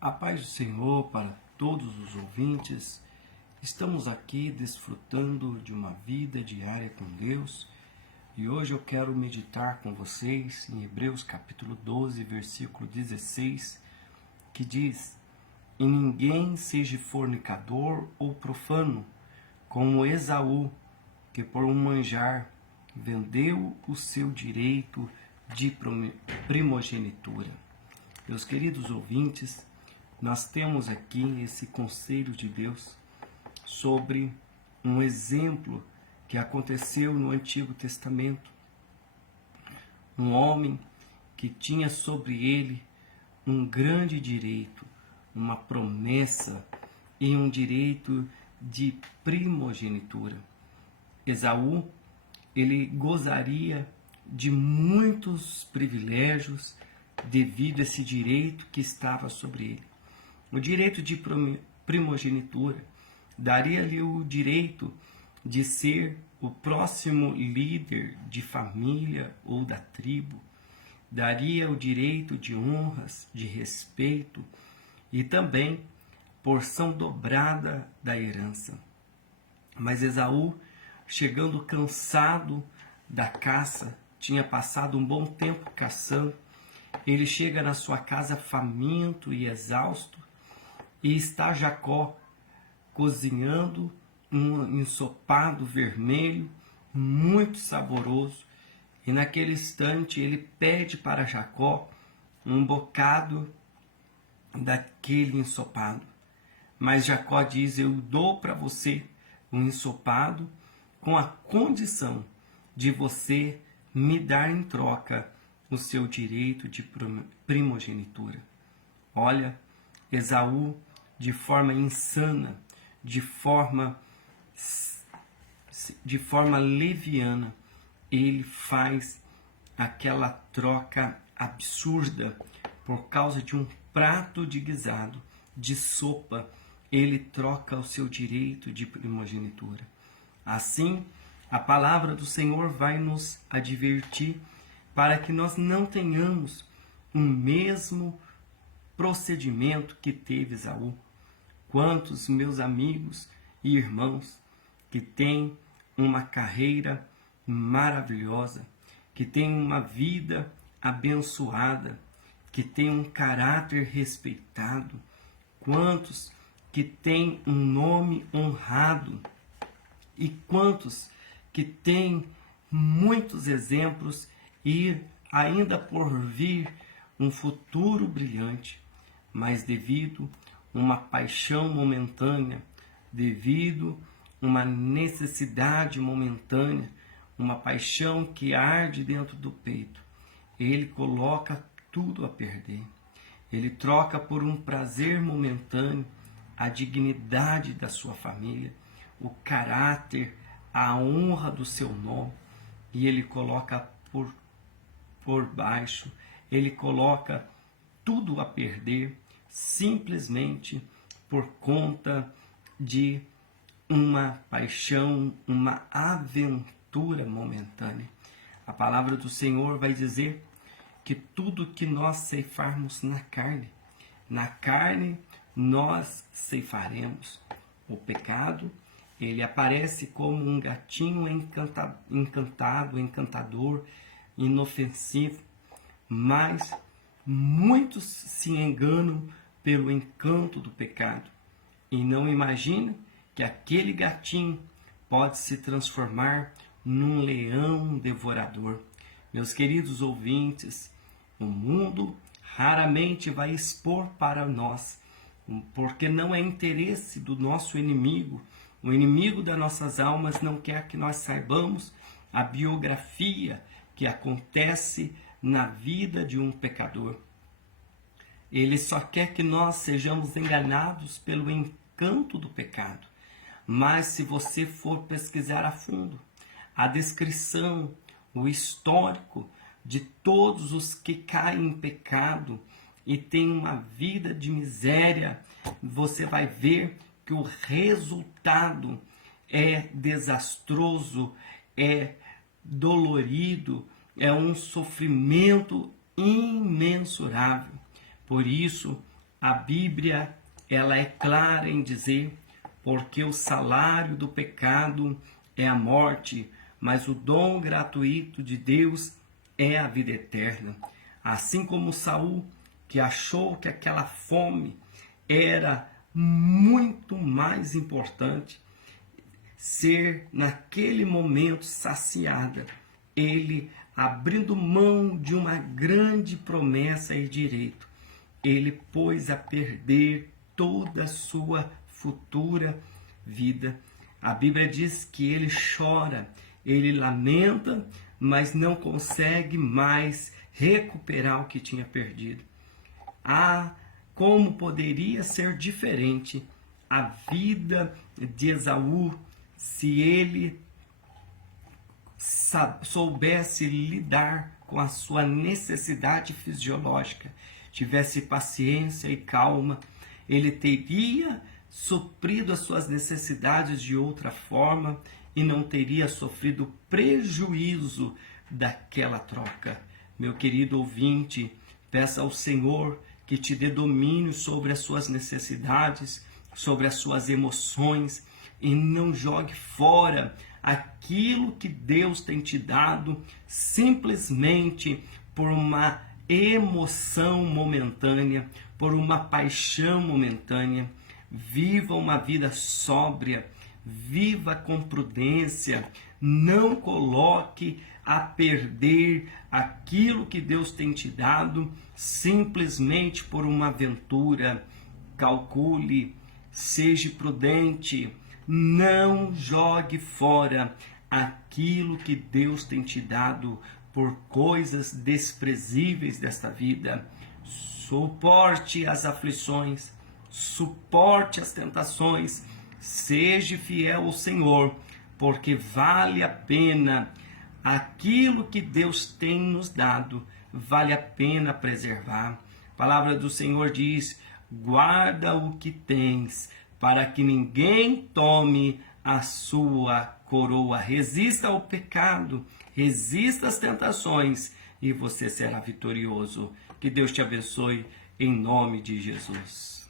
A paz do Senhor para todos os ouvintes. Estamos aqui desfrutando de uma vida diária com Deus e hoje eu quero meditar com vocês em Hebreus capítulo 12, versículo 16, que diz: E ninguém seja fornicador ou profano, como Esaú, que por um manjar vendeu o seu direito de primogenitura. Meus queridos ouvintes, nós temos aqui esse conselho de Deus sobre um exemplo que aconteceu no Antigo Testamento. Um homem que tinha sobre ele um grande direito, uma promessa e um direito de primogenitura. Esaú, ele gozaria de muitos privilégios devido a esse direito que estava sobre ele. O direito de primogenitura daria-lhe o direito de ser o próximo líder de família ou da tribo, daria o direito de honras, de respeito e também porção dobrada da herança. Mas Esaú, chegando cansado da caça, tinha passado um bom tempo caçando, ele chega na sua casa faminto e exausto, e está Jacó cozinhando um ensopado vermelho muito saboroso. E naquele instante ele pede para Jacó um bocado daquele ensopado. Mas Jacó diz: eu dou para você um ensopado com a condição de você me dar em troca o seu direito de primogenitura. Olha, Esaú, de forma insana, de forma leviana, ele faz aquela troca absurda por causa de um prato de guisado, de sopa. Ele troca o seu direito de primogenitura. Assim, a palavra do Senhor vai nos advertir para que nós não tenhamos o mesmo procedimento que teve Esaú. Quantos meus amigos e irmãos que têm uma carreira maravilhosa, que têm uma vida abençoada, que têm um caráter respeitado, quantos que têm um nome honrado e quantos que têm muitos exemplos e ainda por vir um futuro brilhante, mas devido a uma paixão momentânea, devido a uma necessidade momentânea, uma paixão que arde dentro do peito, ele coloca tudo a perder. Ele troca por um prazer momentâneo a dignidade da sua família, o caráter, a honra do seu nome, e ele coloca por baixo, ele coloca tudo a perder, simplesmente por conta de uma paixão, uma aventura momentânea. A palavra do Senhor vai dizer que tudo que nós ceifarmos na carne nós ceifaremos. O pecado, ele aparece como um gatinho encantado, encantador, inofensivo, mas muitos se enganam pelo encanto do pecado e não imaginam que aquele gatinho pode se transformar num leão devorador. Meus queridos ouvintes, o mundo raramente vai expor para nós, porque não é interesse do nosso inimigo. O inimigo das nossas almas não quer que nós saibamos a biografia que acontece na vida de um pecador. Ele só quer que nós sejamos enganados pelo encanto do pecado. Mas se você for pesquisar a fundo a descrição, o histórico de todos os que caem em pecado e têm uma vida de miséria, você vai ver que o resultado é desastroso, é dolorido, é um sofrimento imensurável. Por isso, A Bíblia, ela é clara em dizer, porque o salário do pecado é a morte, mas o dom gratuito de Deus é a vida eterna. Assim como Saul, que achou que aquela fome era muito mais importante, ser naquele momento saciada, ele abrindo mão de uma grande promessa e direito, ele pôs a perder toda a sua futura vida. A Bíblia diz que ele chora, ele lamenta, mas não consegue mais recuperar o que tinha perdido. Como poderia ser diferente a vida de Esaú se ele soubesse lidar com a sua necessidade fisiológica, tivesse paciência e calma, ele teria suprido as suas necessidades de outra forma e não teria sofrido prejuízo daquela troca. Meu querido ouvinte, peça ao Senhor que te dê domínio sobre as suas necessidades, sobre as suas emoções, e não jogue fora aquilo que Deus tem te dado simplesmente por uma emoção momentânea, por uma paixão momentânea. Viva uma vida sóbria, viva com prudência, não coloque a perder aquilo que Deus tem te dado simplesmente por uma aventura. Calcule, seja prudente, não jogue fora aquilo que Deus tem te dado por coisas desprezíveis desta vida. Suporte as aflições, suporte as tentações, seja fiel ao Senhor, porque vale a pena aquilo que Deus tem nos dado, vale a pena preservar. A palavra do Senhor diz: guarda o que tens, para que ninguém tome a sua coroa. Resista ao pecado, resista às tentações e você será vitorioso. Que Deus te abençoe em nome de Jesus.